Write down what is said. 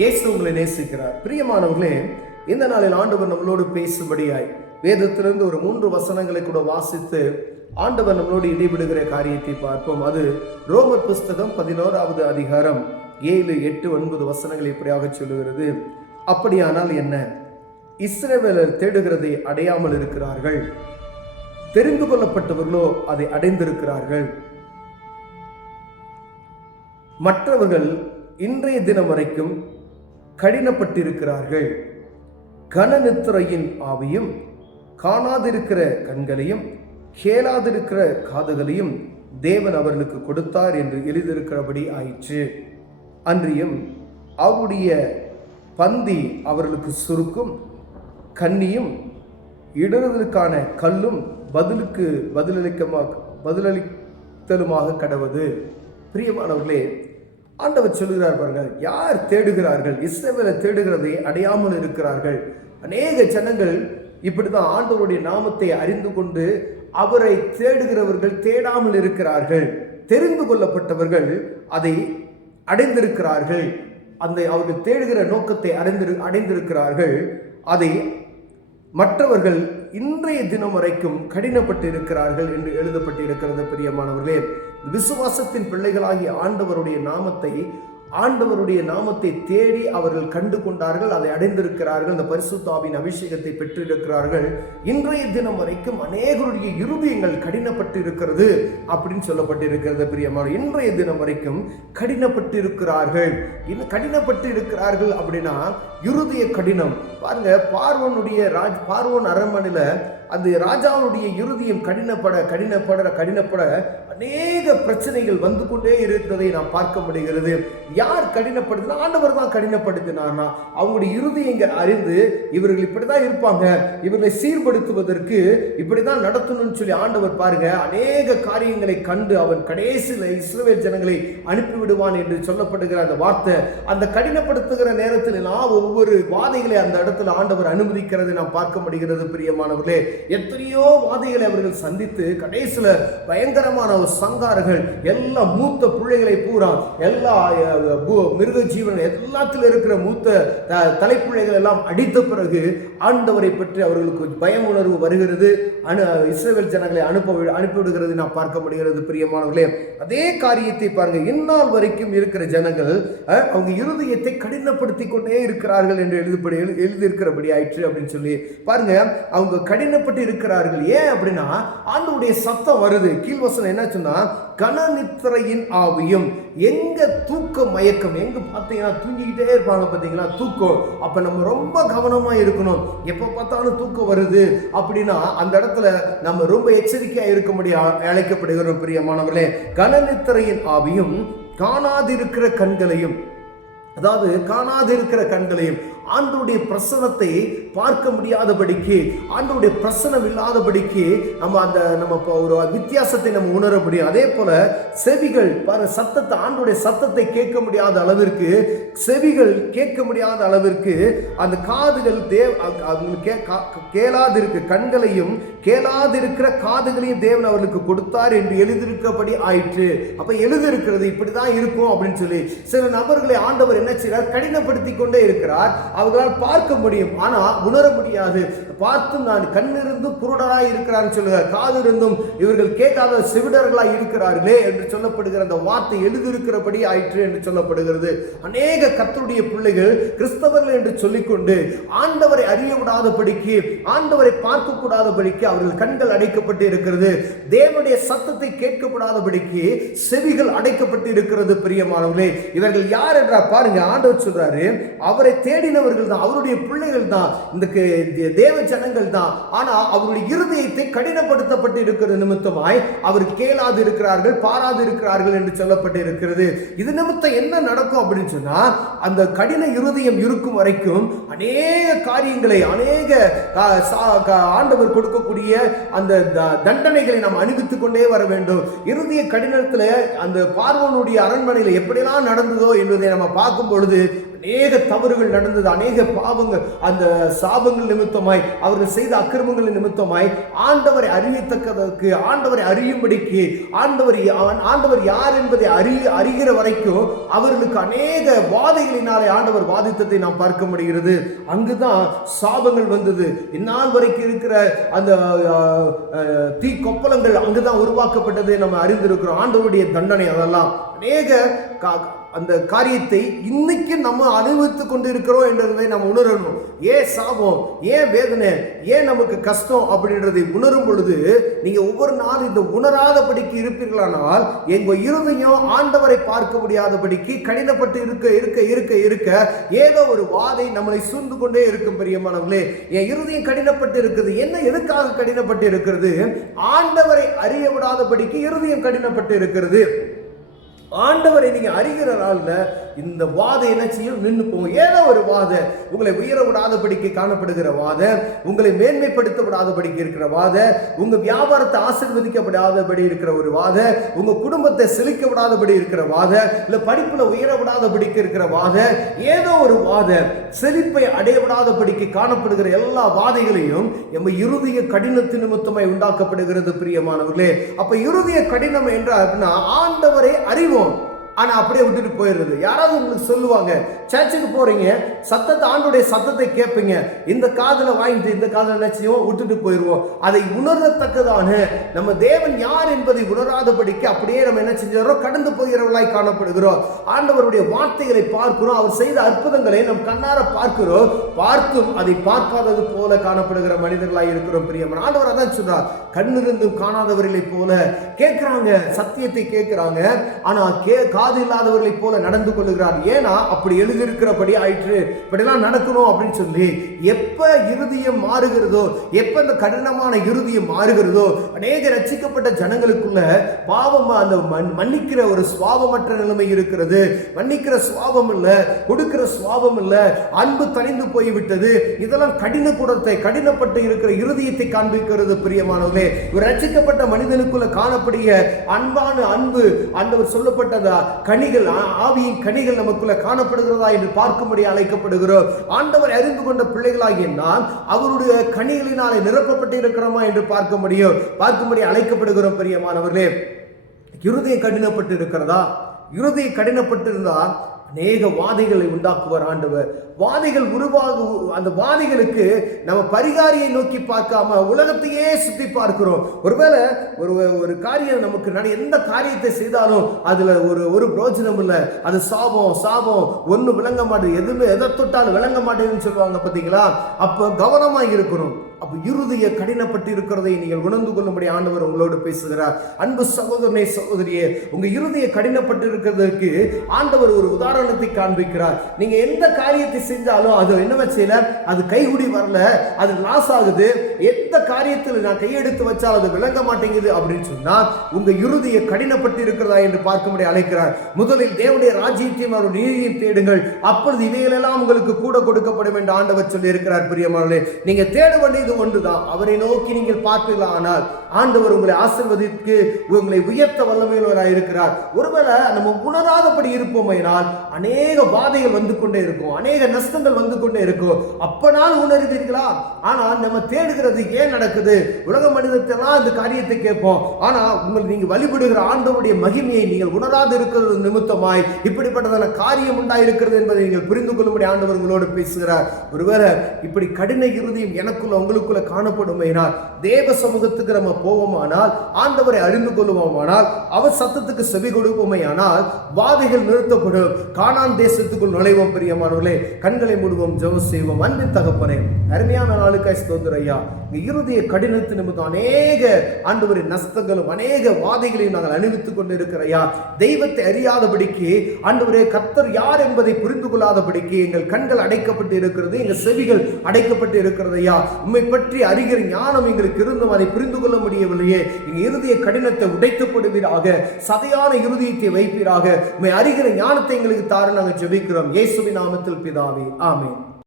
இயேசு உங்களை நேசிக்கிறார். பிரியமானவர்களே, இந்த நாளில் ஆண்டவர் நம்மளோடு பேசும்படியாய் வேதத்திலிருந்து ஒரு 3 வசனங்களை கூட வாசித்து ஆண்டவர் நம்மளோடு இடைவிடுகிற காரியத்தை பார்ப்போம். அது ரோமர் புஸ்தகம் 11வது அதிகாரம் 7, 8, 9 வசனங்கள் இப்படியாக சொல்லுகிறது. அப்படியானால் என்ன? இஸ்ரவேலர் தேடுகிறதை அடையாமல் இருக்கிறார்கள், தெரிந்து கொள்ளப்பட்டவர்களோ அதை அடைந்திருக்கிறார்கள். மற்றவர்கள் இன்றைய தினம் வரைக்கும் கடினப்பட்டிருக்கிறார்கள். கனநித்திரையின் ஆவியும் காணாதிருக்கிற கண்களையும் கேளாதிருக்கிற காதுகளையும் தேவன் அவர்களுக்கு கொடுத்தார் என்று எழுதியிருக்கிறபடி ஆயிற்று. அன்றியும் அவருடைய பந்தி அவர்களுக்கு சுருக்கும், கண்ணியும் இடறுதலுக்கான கல்லும் பதிலளித்தலுமாக கடவது. பிரியமானவர்களே, ஆண்டவர் சொல்லுகிறார் பாருங்கள், யார் தேடுகிறார்கள்? இஸ்ரவேலை தேடுகிறதை அடையாமல் இருக்கிறார்கள். அநேக ஜனங்கள் இப்படிதான் ஆண்டவருடைய நாமத்தை அறிந்து கொண்டு அவரை தேடுகிறவர்கள் தேடாமல் இருக்கிறார்கள். தெரிந்து கொள்ளப்பட்டவர்கள் அதை அடைந்திருக்கிறார்கள். அந்த அவர்கள் தேடுகிற நோக்கத்தை அடைந்திருக்கிறார்கள். அதை மற்றவர்கள் இன்றைய தினம் வரைக்கும் கடினப்பட்டு இருக்கிறார்கள் என்று எழுதப்பட்டிருக்கிறது. பிரியமானவர்களே, விசுவாசத்தின் பிள்ளைகளாகிய ஆண்டவருடைய நாமத்தை தேடி அவர்கள் கண்டு கொண்டார்கள், அதை அடைந்திருக்கிறார்கள், அந்த பரிசுத்த ஆவியின் அபிஷேகத்தை பெற்றிருக்கிறார்கள். இன்றைய தினம் வரைக்கும் அநேகருடைய இருதயங்கள் கடினப்பட்டு இருக்கிறது அப்படின்னு சொல்லப்பட்டிருக்கிறது. பிரியமான, இன்றைய தினம் வரைக்கும் கடினப்பட்டு இருக்கிறார்கள். கடினப்பட்டு இருக்கிறார்கள் அப்படின்னா இருதய கடினம் பாருங்க. பார்வோன் அரண்மனையில அந்த ராஜாவுடைய இருதயம் கடினப்பட அநேக பிரச்சனைகள் வந்து கொண்டே இருந்ததை நாம் பார்க்க முடிகிறது. யார் கடினப்படுத்தினா? ஆண்டவர் தான் கடினப்படுத்தினார்னா அவங்களுடைய இருதயங்கள் அறிந்து இவர்கள் இப்படிதான் இருப்பாங்க, இவர்களை சீர்படுத்துவதற்கு இப்படிதான் நடத்தணும்னு சொல்லி ஆண்டவர் பாருங்க அநேக காரியங்களை கண்டு அவன் கடைசியில் இஸ்ரவேல் ஜனங்களை அனுப்பிவிடுவான் என்று சொல்லப்படுகிற அந்த வார்த்தை, அந்த கடினப்படுத்துகிற நேரத்தில் ஒவ்வொரு வாதைகளை அந்த இடத்துல ஆண்டவர் அனுமதிக்கிறதை நாம் பார்க்க முடிகிறது. பிரியமானவர்களே, எத்தனையோ வாதைகளை அவர்கள் சந்தித்து கடைசியில பயங்கரமான சங்காரங்கள், எல்லா மூத்த பிள்ளைகளை பூரா, எல்லா மிருக ஜீவன் எல்லாத்தில் இருக்கிற மூத்த தலைப்பிள்ளைகள் எல்லாம் அடித்த பிறகு ஆண்டவரை பற்றி அவர்களுக்கு பயம் உணர்வு வருகிறது. இஸ்ரவேல் ஜனங்களை அனுப்பிவிடுகிறது நாம் பார்க்க முடிகிறது. பிரியமானவர்களே, அதே காரியத்தை பாருங்க, இந்நாள் வரைக்கும் இருக்கிற ஜனங்கள் அவங்க இருதயத்தை கடினப்படுத்தி கொண்டே இருக்கிறார்கள் என்று எழுதியிருக்கிறபடி ஆயிற்று அப்படின்னு சொல்லி பாருங்க. அவங்க கடினப்பட்டு இருக்கிறார்கள். ஏன் அப்படின்னா ஆண்டவருடைய சத்தம் வருது. கீழ்வசனம் என்ன சொன்னா, கனநித்திரையின் ஆவியும். எங்க தூக்க மயக்கம், எங்க பார்த்தீங்கன்னா தூங்கிக்கிட்டே இருப்பாங்க பார்த்தீங்களா, தூக்கம். அப்ப நம்ம ரொம்ப கவனமா இருக்கணும். எப்ப பார்த்தாலும் தூக்கம் வருது அப்படின்னா அந்த இடத்துல நம்ம ரொம்ப எச்சரிக்கையா இருக்க முடியும் அழைக்கப்படுகிறோம். பிரியமானவர்களே, கனநித்திரையின் ஆவியும் காணாதிருக்கிற கண்களையும், அதாவது காணாதிருக்கிற கண்களையும், ஆண்டவருடைய பிரசனத்தை பார்க்க முடியாதபடிக்கு, ஆண்டவருடைய பிரசனம் இல்லாதபடிக்கு நம்ம ஒரு வித்தியாசத்தை நம்ம உணர முடியும். அதே போல செவிகள் சத்தத்தை, ஆண்டவருடைய சத்தத்தை கேட்க முடியாத அளவிற்கு, செவிகள் கேட்க முடியாத அளவிற்கு, அந்த காதுகள் கேளாதிருக்க கண்களையும் கேளாதிருக்கிற காதுகளையும் தேவன் அவர்களுக்கு கொடுத்தார் என்று எழுதியிருக்கபடி ஆயிற்று. அப்ப எழுதியிருக்கிறது இப்படிதான் இருக்கும் அப்படின்னு சொல்லி சில நபர்களை ஆண்டவர் என்ன செய்கிறார்? கடினப்படுத்தி கொண்டே இருக்கிறார். அவர்களால் பார்க்க முடியும், ஆனா உணர முடியாது. பார்த்தும் நான் கண்ணிருந்தும் குருடராய் இருக்கிறார் சொல்லுகிறார், காது இருந்தும் இவர்கள் கேட்காத செவிடர்களாய் இருக்கிறார்களே என்று சொல்லப்படுகிற அந்த வார்த்தை எழுதியிருக்கிறபடி ஆயிற்று என்று சொல்லப்படுகிறது. அநேக கர்த்தருடைய பிள்ளைகள் கிறிஸ்தவர்கள் என்று சொல்லிக்கொண்டு ஆண்டவரை அறிய விடாதபடிக்கு, ஆண்டவரை பார்க்க கூடாதபடிக்கு அவர்கள் கண்கள் அடைக்கப்பட்டு இருக்கிறது. தேவனுடைய சத்தத்தை கேட்கப்படாதபடிக்கு செவிகள் அடைக்கப்பட்டு இருக்கிறது. பிரியமானவர்களே, இவர்கள் யார் என்றால் பாருங்க, ஆண்டவர் சொல்றாரு, அவரை தேடினவர்கள் தான், அவருடைய பிள்ளைகள் தான், இந்த தேவ ஜனங்கள் தான். ஆனா அவருடைய இருதயத்தை கடினப்படுத்தப்பட்டு இருக்கிற நிமித்தமாய் அவர் கேளாது இருக்கிறார்கள், பாராது இருக்கிறார்கள் என்று சொல்லப்பட்டு இருக்கிறது. இது நிமித்தம் என்ன நடக்கும் அப்படின்னு சொன்னா, அந்த கடின இருதயம் இருக்கும் வரைக்கும் அநேக காரியங்களை, அநேக ஆண்டவர் கொடுக்கக்கூடிய அந்த தண்டனைகளை நாம் அனுபவித்துக் கொண்டே வர வேண்டும். இருதய கடினத்துல அந்த பார்வோனுடைய அரண்மனையில் எப்படிலாம் நடந்ததோ என்பதை நம்ம பார்க்கும் பொழுது அநேக தவறுகள் நடந்தது, அநேக பாவங்கள், அந்த சாபங்கள் நிமித்தமாய், அவர்கள் செய்த அக்கிரமங்கள் நிமித்தமாய் ஆண்டவரை அறியத்தக்கதற்கு, ஆண்டவரை அறியும்படிக்கு, ஆண்டவர் யார் என்பதை அறிகிற வரைக்கும் அவர்களுக்கு அநேக வாதைகளினாலே ஆண்டவர் வாதித்ததை நாம் பார்க்க முடிகிறது. அங்குதான் சாபங்கள் வந்தது. இந்நாள் வரைக்கும் இருக்கிற அந்த தீ கொப்பளங்கள் அங்குதான் உருவாக்கப்பட்டதை நம்ம அறிந்திருக்கிறோம். ஆண்டவருடைய தண்டனை அதெல்லாம் அநேக அந்த காரியத்தை இன்னைக்கு நம்ம அனுபவித்துக் கொண்டு இருக்கிறோம் என்றதை நம்ம உணரணும். ஏன் சாபம், ஏன் வேதனை, ஏன் நமக்கு கஷ்டம் அப்படின்றதை உணரும் பொழுது நீங்க ஒவ்வொரு நாள் இந்த உணராதபடிக்கு இருப்பீர்களானால் எங்க இருதயம் ஆண்டவரை பார்க்க முடியாதபடிக்கு கடினப்பட்டு இருக்க இருக்க இருக்க இருக்க ஏதோ ஒரு வாதை நம்மளை சூழ்ந்து கொண்டே இருக்கும். பிரியமானவர்களே, என் இருதயம் கடினப்பட்டு இருக்குது. என்ன, எதுக்காக கடினப்பட்டு இருக்கிறது? ஆண்டவரை அறிய விடாதபடிக்கு இருதயம் கடினப்பட்டு இருக்கிறது. ஆண்டவரை நீங்க அறிகிற நாள்ல இந்த வாதை என்ன செய்யும்? நின்று போகும். ஏதோ ஒரு வாதை, உங்களை உயர விடாதபடிக்கு காணப்படுகிற வாதை, உங்களை மேன்மைப்படுத்த விடாதபடிக்கு இருக்கிற வாதை, உங்க வியாபாரத்தை ஆசீர்வதிக்கப்படாதபடி இருக்கிற ஒரு வாதை, உங்க குடும்பத்தை செழிக்க விடாதபடி இருக்கிற வாதை, இல்ல படிப்புல உயர விடாதபடிக்கு இருக்கிற வாதை, ஏதோ ஒரு வாதை, செழிப்பை அடைய விடாதபடிக்கு காணப்படுகிற எல்லா வாதைகளையும் நம்ம இருதய கடினத்தின் நிமித்தமாய் உண்டாக்கப்படுகிறது. பிரியமானவர்களே, அப்ப இருதய கடினம் என்றால் ஆண்டவரை அறிவோம், ஆனா அப்படியே விட்டுட்டு போயிடுறது. யாராவது உங்களுக்கு சொல்லுவாங்க, சர்ச்சுக்கு போறீங்க, சத்தத்தை, ஆண்டோடைய சத்தத்தை கேட்பீங்க, இந்த காதுல வாங்கிட்டு இந்த காதுல நினைச்சியும் விட்டுட்டு போயிடுவோம். அதை உணரத்தக்கதான நம்ம தேவன் யார் என்பதை உணராதபடிக்கு அப்படியே நம்ம என்ன செஞ்சோம்? கடந்து போகிறவர்களாய் காணப்படுகிறோம். ஆண்டவருடைய வார்த்தைகளை பார்க்கிறோம், அவர் செய்த அற்புதங்களை நம் கண்ணார பார்க்கிறோம், பார்த்தும் அதை பார்க்காதது போல காணப்படுகிற மனிதர்களாய் இருக்கிறோம். பிரியமான ஆண்டவர் அதான் சொல்றார், கண்ணிருந்தும் காணாதவர்களை போல கேட்கிறாங்க, சத்தியத்தை கேட்கிறாங்க, ஆனா காது இல்லாதவர்களை போல நடந்து கொள்ளுகிறார். ஏன்னா அப்படி எழுதியிருக்கிறபடி ஆயிற்று, இப்படிலாம் நடக்கணும் அப்படின்னு சொல்லி. எப்ப இருதயம் மாறுகிறதோ, எப்ப இந்த கடினமான இருதயம் மாறுகிறதோ, அநேக ரட்சிக்கப்பட்ட ஜனங்களுக்குள்ள பாவம், அந்த மன்னிக்கிற ஒரு சுவாபமற்ற நிலைமை இருக்கிறது. மன்னிக்கிற சுவாபம் இல்ல, கொடுக்கிற சுவாபம் இல்ல, அன்பு தணிந்து போய்விட்டது. இதெல்லாம் கடினப்பட்டு இருக்கிற இருதயத்தை காண்பிக்கிறது. பிரியமானவர்களே, ஒரு ரட்சிக்கப்பட்ட மனிதனுக்குள்ள காணப்படிய அன்பான அன்பு, ஆண்டவர் சொல்லப்பட்டதா கனிகள், ஆவியின் கனிகள் நமக்குள்ள காணப்படுகிறதா என்று பார்க்கும்படி அழைக்கப்படுகிறோம். ஆண்டவர் அறிந்து கொண்ட பிள்ளைகளாகிய நாம் அவருடைய கனிகளினாலே நிரப்பப்பட்டு இருக்கிறோமா என்று பார்க்கும்படி அழைக்கப்படுகிறோம். பிரியமானவர்களே, இருதயம் கடினப்பட்டு இருக்கிறதா? இருதயம் கடினப்பட்டிருந்தா அநேக வாதைகளை உண்டாக்குவார் ஆண்டவர். வாதைகள் அந்த வாதைகளுக்கு நம்ம பரிகாரியை நோக்கி பார்க்காம உலகத்தையே சுத்தி பார்க்கிறோம். ஒருவேளை ஒரு காரியம் நமக்கு எந்த காரியத்தை செய்தாலும் அதுல ஒரு பிரோஜனம் இல்லை, அது சாபம் ஒன்னும் விளங்க மாட்டேங்குது, எதை தொட்டாலும் விளங்க மாட்டேங்குதுன்னு சொல்லுவாங்க பார்த்தீங்களா? அப்ப கவனமா இருக்கணும். அப்ப இருதய கடினப்பட்டு இருக்கிறதை நீங்கள் உணர்ந்து கொள்ளும்படி ஆண்டவர் உங்களோடு பேசுகிறார். அன்பு சகோதரனே, சகோதரியே, உங்க இருதய கடினப்பட்டு இருக்கிறதுக்கு ஆண்டவர் ஒரு உதாரணத்தை காண்பிக்கிறார். நீங்க எந்த காரியத்தை செஞ்சாலும் அது என்ன செய்யல, அது கைகுடி வரல, அது லாஸ் ஆகுது. எந்த காரியத்தில் நான் கையெடுத்து வச்சால் அது விளங்க மாட்டேங்குது அப்படின்னு சொன்னா உங்க இருதய கடினப்பட்டு இருக்கிறதா என்று பார்க்கும்படி அழைக்கிறார். முதலில் தேவனுடைய ராஜ்யத்தையும் அவர் நீதியையும் தேடுங்கள், அப்பொழுது இவைகளெல்லாம் உங்களுக்கு கூட கொடுக்கப்படும் என்று ஆண்டவர் சொல்லி இருக்கிறார். பிரியமானவர்களே, நீங்க தேட வேண்டியது ஒன்றுதான், அவரை நோக்கி நீங்கள் பார்ப்பீர்களா, ஆனால் ஆண்டவர் உங்களை ஆசீர்வதித்து உங்களை உயர்த்த வல்லமையுள்ளவராய் இருக்கிறார். ஒருவேளை நம்ம உணராதபடி இருப்போமையினால் அநேக வாதைகள் வந்து கொண்டே இருக்கும், அநேக நஷ்டங்கள் வந்து கொண்டே இருக்கும். அப்பனால் உணர்வீர்களா? ஆனால் நம்ம தேடுகிறது ஏன் நடக்குது? உலக மனிதத்தெல்லாம் இந்த காரியத்தை கேட்போம், ஆனா நீங்க வழிபடுகிற ஆண்டவருடைய மகிமையை நீங்கள் உணராது இருக்கிறது நிமித்தமாய் இப்படிப்பட்டதான காரியம் உண்டாயிருக்கிறது என்பதை நீங்கள் புரிந்து கொள்ளும்படி ஆண்டவர் உங்களோடு பேசுகிறார். ஒருவேளை இப்படி கடின இருதயம் எனக்குள்ள உங்களுக்குள்ள காணப்படுமையினால் தேவ சமூகத்துக்கு நம்ம போவோமானால், ஆண்டவரை அறிந்து கொள்வோமானால், அவர் சத்தத்துக்கு செவி கொடுப்போமையானால் வாதைகள் நிறுத்தப்படும். கானான் தேசத்துக்குள் நுழைவோம். பிரியமானவர்களே, கண்களை மூடுவோம், ஜெபம் செய்வோம். அன்பின் தகப்பனே, அருமையான நாளுக்காய் ஸ்தோத்திரம் ஐயா. இருதய கடினத்து நிமித்தம் அநேக ஆண்டவரின் நஷ்டங்களும் அநேக வாதைகளையும் நாங்கள் அணிவித்துக் கொண்டு இருக்கிறையா. தெய்வத்தை அறியாதபடிக்கு ஆண்டவரே, கர்த்தர் யார் என்பதை புரிந்து கொள்ளாதபடிக்கு எங்கள் கண்கள் அடைக்கப்பட்டு இருக்கிறது, எங்கள் செவிகள் அடைக்கப்பட்டு இருக்கிறது ஐயா. உம்மை பற்றி அறிகிற ஞானம் எங்களுக்கு இருந்தும் அதை புரிந்து கொள்ள முடியவில்லையே. எங்கள் இருதய கடினத்தை உடைத்து போடுவீராக, சதையான இருதயத்தை வைப்பீராக. உம்மை அறிகிற ஞானத்தை எங்களுக்கு தார நாங்கள் ஜெபிக்கிறோம். இயேசுவின் நாமத்தில் பிதாவே, ஆமென்.